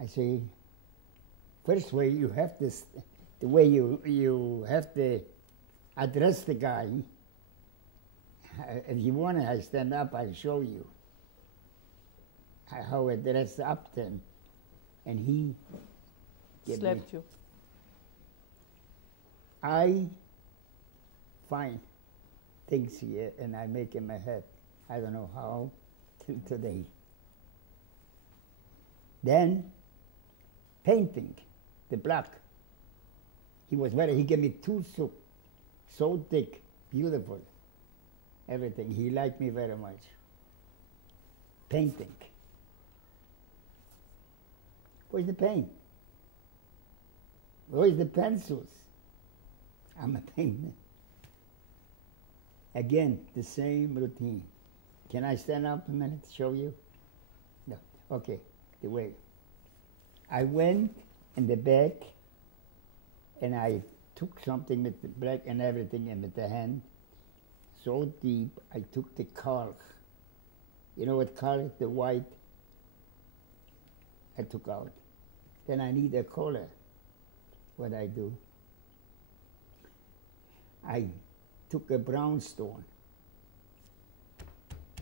I say, first way you have this, the way you have to address the guy. If you want to, I stand up, I'll show you how I dress up to him. And he slapped you. I find things here and I make in my head. I don't know how till today. Then painting the black. He gave me two so thick, beautiful, everything. He liked me very much. Painting. Where's the paint? Where's the pencils? I'm a painter. Again, the same routine. Can I stand up a minute to show you? No. Okay, the way. I went in the back and I took something with the black and everything and with the hand so deep I took the kalk. You know what kalk, the white, I took out. Then I need a color. What I do? I took a brown stone,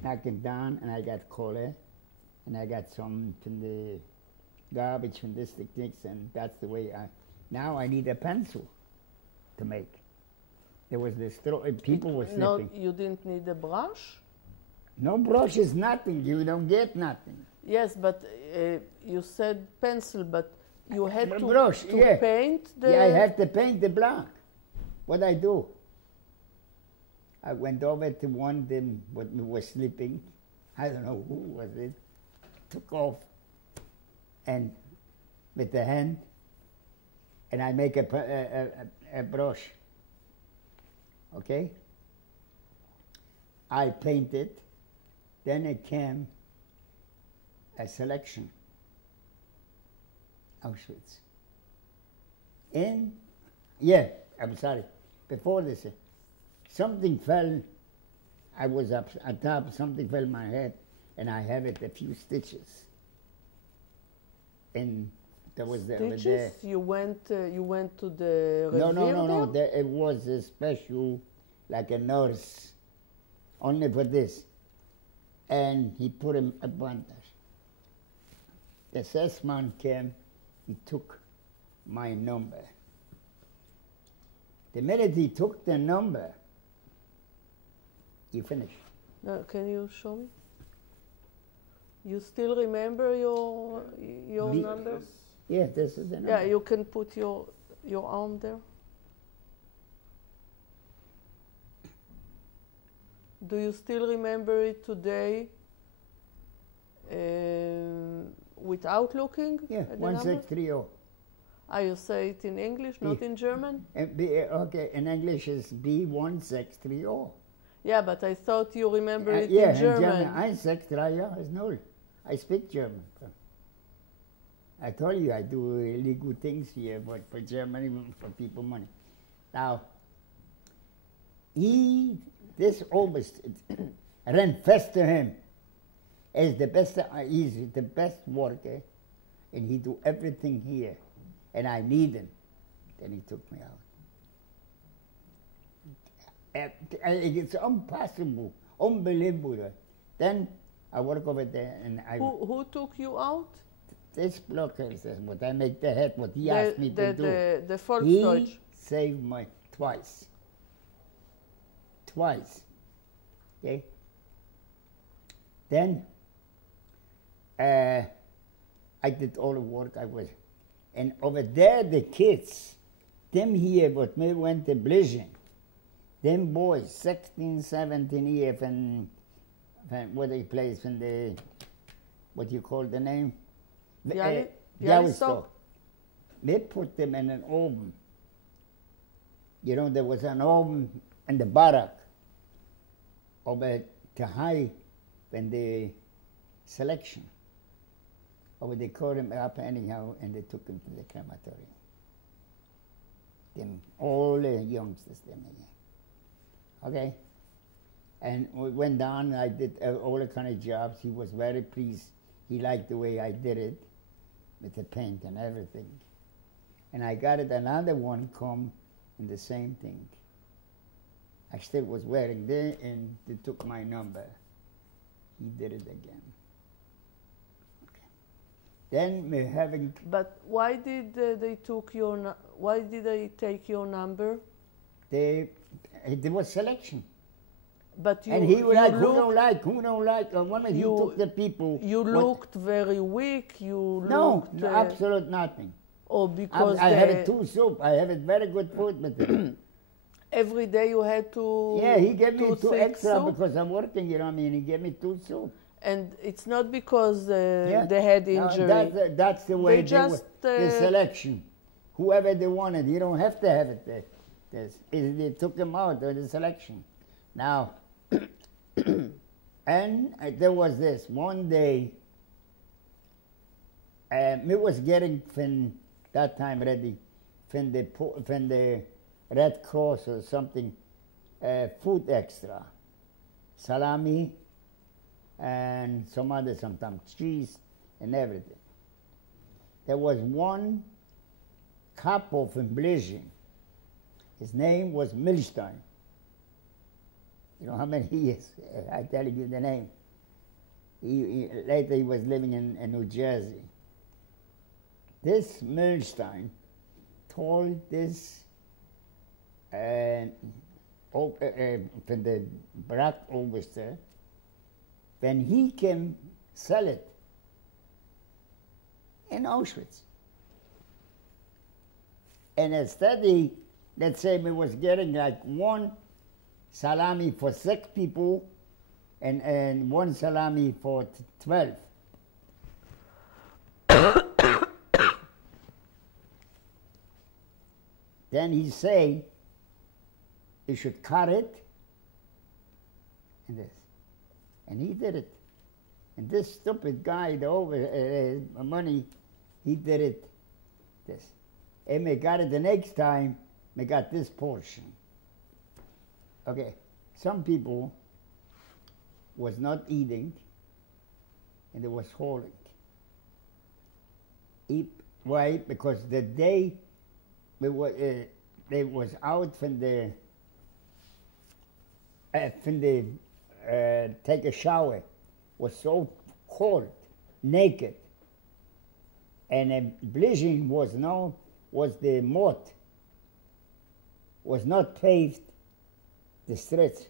knocked it down, and I got color, and I got some from the garbage from this techniques, and that's the way now I need a pencil to make. There was this, people were slipping. No, you didn't need a brush? No brush is nothing, you don't get nothing. Yes, but you said pencil, but you had to, brush, to paint the... Yeah, I have to paint the black. What I do? I went over to one of them what was sleeping. I don't know who was it. Took off and with the hand, and I make a brush. Okay? I painted. Then it came a selection. Auschwitz. I'm sorry. Before this, something fell. I was up on top. Something fell on my head, and I have it a few stitches. And there was stitches. You went to the No. It was a special, like a nurse, only for this, and he put him a bandage. The SS-man came. He took my number. The minute he took the number, he finished. Can you show me? You still remember your number? Yeah, this is the number. Yeah, you can put your arm there. Do you still remember it today without looking Yeah, at the number? 1630. You say it in English, not in German? Okay, in English is B1630. Yeah, but I thought you remember it in in German. 1630 is null. I speak German. I told you I do really good things here for Germany, for people money. Now, this almost ran fast to him. He's the best worker, and he do everything here. And I need him. Then he took me out. It's impossible, unbelievable. Then I work over there, and I... Who took you out? This blocker says, what I make the head, what he asked me to do. The Volksdeutsch. He saved my twice. Okay? Then I did all the work I was. And over there, the kids, them here, what me went to Blisin, them boys, 16, 17 years, from what they place from the, what you call the name? Bialystok. They put them in an oven. You know, there was an oven in the barrack over to hide when the selection. Or they called him up anyhow, and they took him to the crematorium. Them, all the youngsters, them again. Okay? And we went down, I did all the kind of jobs. He was very pleased. He liked the way I did it. with the paint and everything. And I got it, another one come and the same thing. I still was wearing there, and they took my number. He did it again. Okay. Then we're having. But why did they took your? Why did they take your number? There was selection. But you, and he was like, looked, who don't like? He took the people. You looked very weak. You looked. No, absolute nothing. Oh, because I have it too soup. I have it very good food with it. Every day you had to. Yeah, he gave me two extra soup? because I'm working, you know what I mean? He gave me 2 soup. And it's not because they had injury. No, that's the way the selection. Whoever they wanted, you don't have to have it. They took them out of the selection. Now, and there was this one day. Me was getting from that time ready, from the Red Cross or something, food extra, salami, and some other sometimes cheese and everything. There was one couple from Blisin. His name was Milstein. You know how many he is? I tell you the name. Later he was living in New Jersey. This Milstein told this from the black officer, when he can sell it in Auschwitz. And instead, let's say we was getting like 1 salami for 6 people and 1 salami for 12. Then he say, you should cut it, and this. And he did it. And this stupid guy, the money, he did it, this. And we got it the next time, we got this portion. Okay, some people was not eating, and they was holding. Why? Because the day they was out from the take a shower, was so cold, naked, and Blisin was the moat, was not paved, the streets,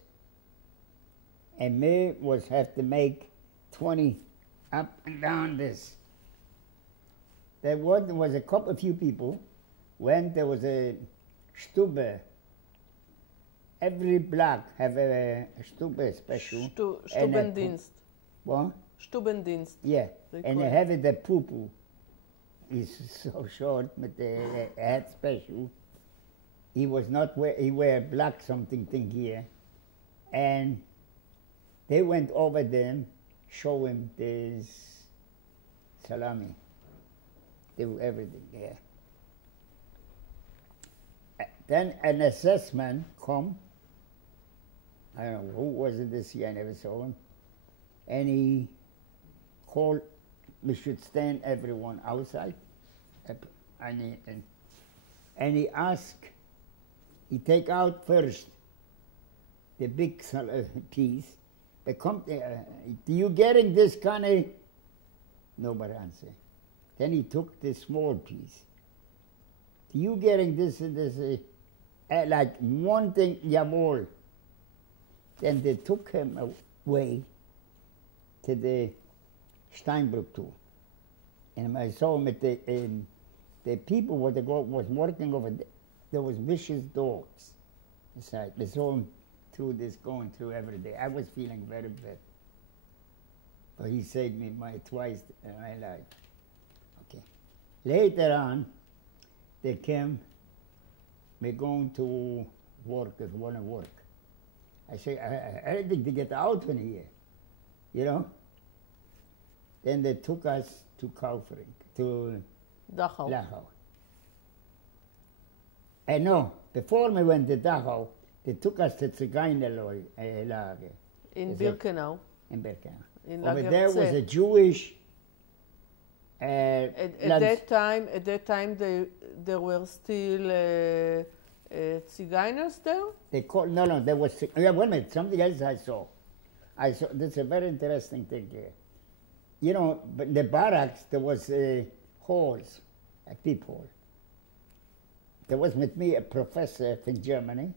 and me have to make 20 up and down this. There was a few people. When there was a stube, every block have a stube special. Stubendienst. What? Stubendienst. Yeah, and they have it the poo-poo. Is so short, but the head special. He was not he wear black something thing here, and they went over them, show him this salami. They do everything there. Then an assessment come. I don't know who was it this year. I never saw him, and he called. We should stand everyone outside, and he asked. He take out first the big piece. They come. Do you getting this kind of? Nobody answered. Then he took the small piece. Do you getting this and this? Like one thing, jawohl. Then they took him away to the Steinbrück too. And I saw him at the people was working over there. There was vicious dogs inside. They saw him through this, going through every day. I was feeling very bad. But he saved me twice in my life. Okay. Later on, they came, we're going to work, if you want to work. I say, I don't think to get out from here, you know? Then they took us to Kaufring, to Dachau. No, before we went to Dachau, they took us to Zigeunerlager. In Birkenau. In Birkenau. In Over there was a Jewish At that time, there were still Zigeuners there? They called, no, there was, yeah, wait a minute, something else I saw. This is a very interesting thing here. You know, in the barracks, there was halls, a peephole. There was with me a professor from Germany,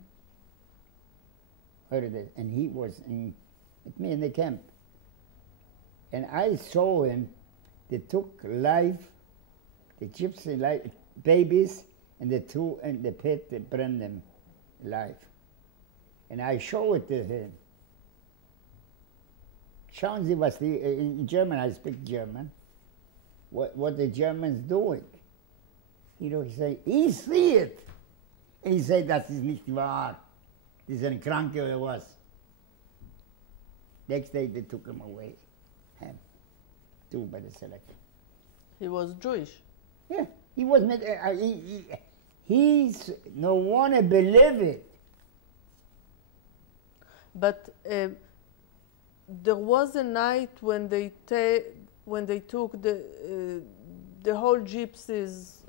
heard of it, and he was with me in the camp. And I saw him, they took live, the gypsy live, babies, and they threw in the pit, they burned them alive. And I showed it to him. Schauen Sie, was in German, I speak German, what the Germans doing. You know, he say, he see it. And he said, das ist nicht wahr. Die sind krank oder was. Next day they took him away. Him. Too by the selector. He was Jewish. Yeah, he was. He's no one to believe it. But there was a night when they took the whole gypsies,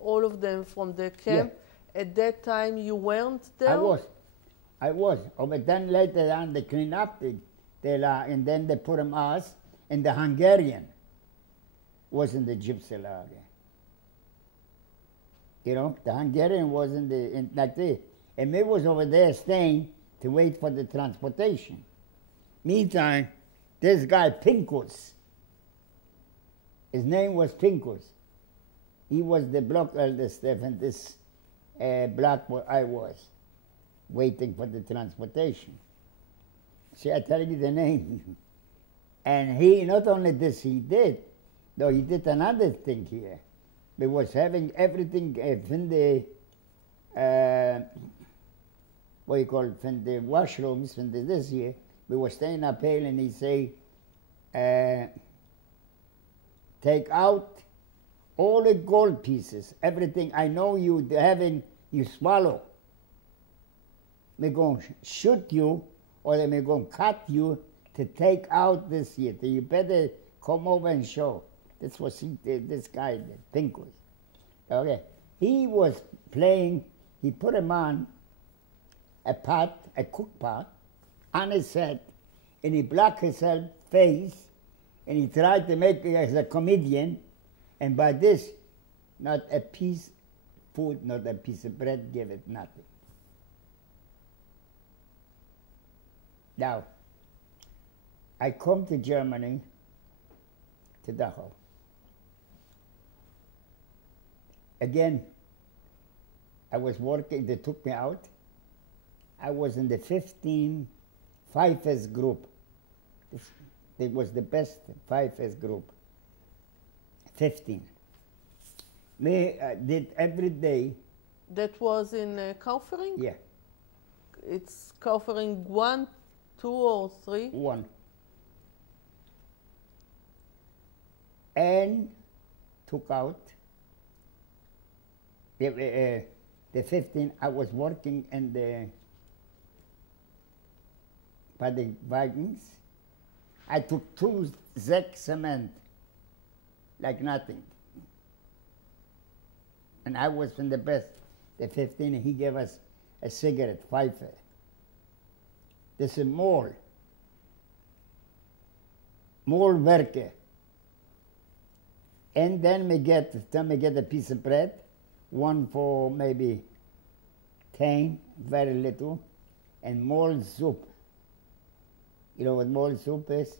all of them from the camp. Yeah. At that time, you weren't there. I was. Oh, but then later on, they cleaned up and then they put them us, and the Hungarian was in the gypsy lager. You know, the Hungarian was like this, and me was over there staying to wait for the transportation. Meantime, this guy Pinkus, his name was Pinkus. He was the block elder staff, and this block where I was, waiting for the transportation. See, I tell you the name. And he, not only this he did, though he did another thing here. He was having everything from the, what you call it, from the washrooms, from this here. We were staying up here and he say, take out all the gold pieces, everything I know you having, you swallow. We're going to shoot you, or they're going to cut you to take out this here. So you better come over and show. This was this guy, the Pinkus. Okay. He was playing, he put him on a pot, a cook pot, on his head, and he blocked his face, and he tried to make it as a comedian, and by this, not a piece food, not a piece of bread, give it nothing. Now, I come to Germany, to Dachau. Again, I was working, they took me out. I was in the 15 5S group. It was the best 5S group. 15. Me did every day. That was in Kaufering? Yeah. It's Kaufering 1, 2, or 3? 1. And took out the 15. I was working in by the wagons. I took 2 sacks cement, like nothing. And I was from the best, the 15, and he gave us a cigarette, Pfeife. This is Mol Werke. And then we get a piece of bread, one for maybe 10, very little, and mole soup. You know what mole soup is?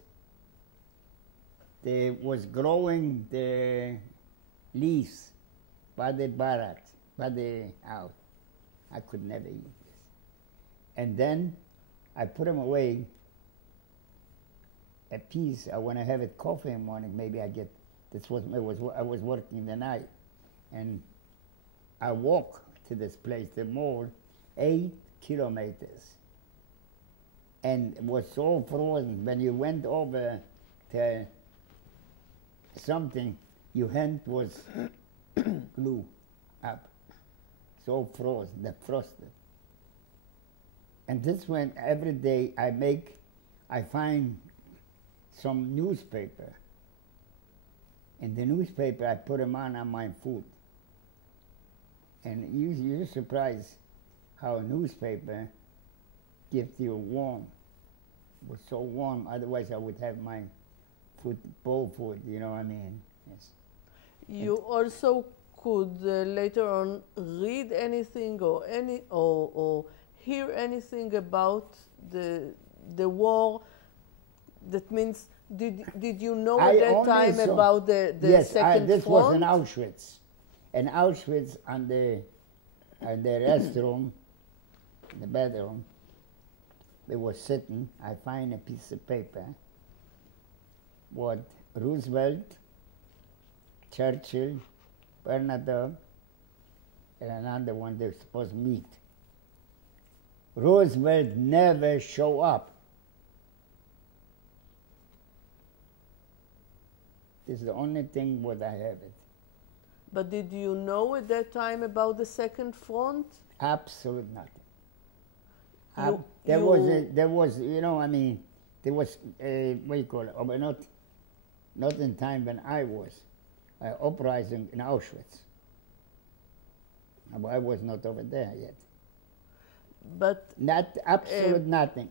They was growing the leaves by the barracks, by the house. I could never eat this. And then I put them away, a piece. I want to have it coffee in the morning. Maybe I get, I was working the night. And I walk to this place, the mall, 8 kilometers. And it was so frozen. When you went over to something, your hand was glue up. So frozen, the frosted. And this when every day I find some newspaper. In the newspaper, I put them on my food. And you're surprised how a newspaper gives you warm. It was so warm, otherwise I would have my food, bowl food, you know what I mean? Yes. You also could later on read anything or hear anything about the war. That means, did you know at that time about the yes, second this front? was in Auschwitz. In Auschwitz, on the restroom, the bedroom, they were sitting. I find a piece of paper. What Roosevelt, Churchill, Bernadotte, and another one they were supposed to meet. Roosevelt never show up. This is the only thing what I have it. But did you know at that time about the second front? Absolute nothing. There was, you know, I mean, there was, what do you call it? Oh, but not in time when I was uprising in Auschwitz. I was not over there yet. But absolute nothing.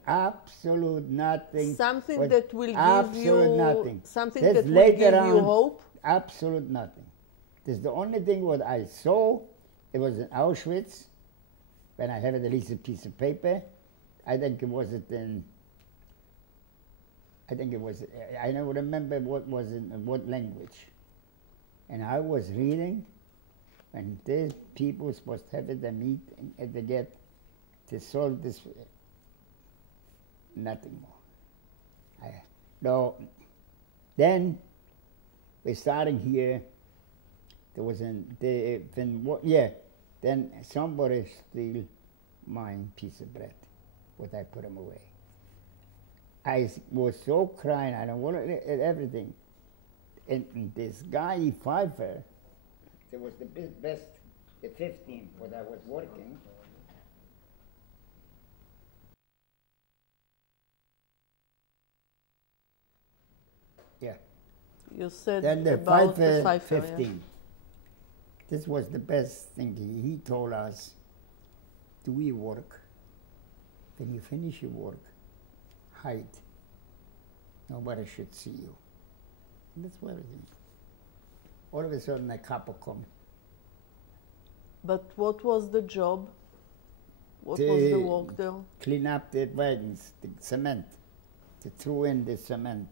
Something that will give you nothing. Something that will give you hope. Absolute nothing. This is the only thing what I saw. It was in Auschwitz. When I have at least a piece of paper, I think it was in. I think it was. I don't remember what was in what language. And I was reading, and these people were supposed to have it, a meeting, and to get to solve this. Nothing more. No. Then we're starting here. There was then somebody steal my piece of bread, what I put them away. I was so crying, I don't want everything. And this guy, Pfeiffer, there was the best, the 15th, when I was working. Yeah. You said then the about the Pfeiffer 15. Yeah. This was the best thing. He told us, do your work. When you finish your work, hide. Nobody should see you. And that's what it is. All of a sudden, a copper come. But what was the job? What was the work there? Clean up the wagons, the cement, to throw in the cement.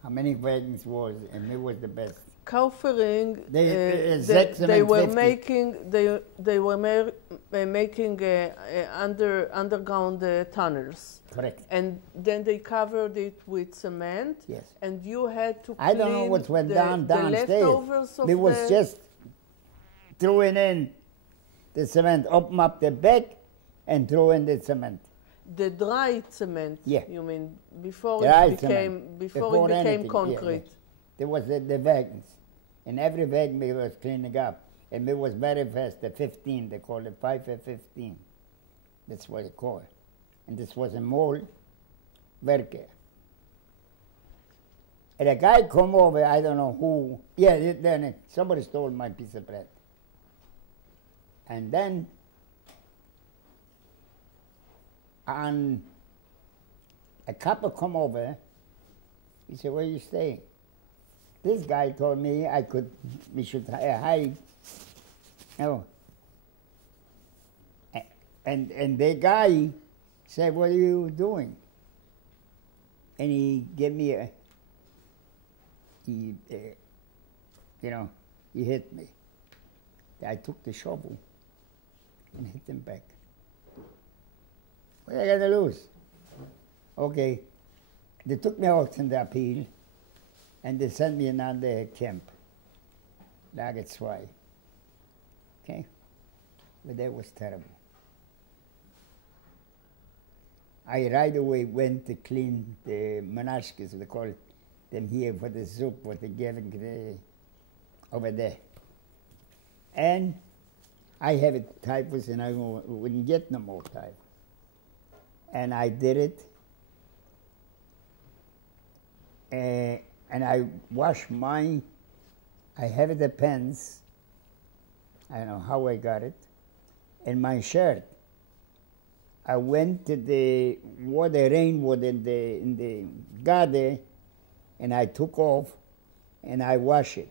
How many wagons was, and it was the best. Kaufering, they were making underground tunnels. Correct. And then they covered it with cement. Yes. And you had to I don't know what went downstairs. The leftovers of it was just throwing in the cement, open up the back and throw in the cement. The dry cement, yeah. You mean, before dry it became concrete. Yeah. There was the wagons. And every wagon we was cleaning up. And it was very fast, the 15, they called it Pfeiffer 15. That's what they call it. And this was a mole worker. And a guy come over, I don't know who. Yeah, then somebody stole my piece of bread. And then and a couple come over. He said, where you staying? This guy told me we should hide. No. And the guy said, what are you doing? And he gave me he hit me. I took the shovel and hit him back. What I got to lose? Okay. They took me out in the appeal, and they sent me another camp, Lager 2. Okay? But that was terrible. I right away went to clean the manashkas, they call them here for the soup, what they gave over there. And I have a typhus, and I wouldn't get no more typhus. And I did it, and I washed my I have the pants. I don't know how I got it. And my shirt. I went to the water, rainwater in the garden, and I took off, and I washed it.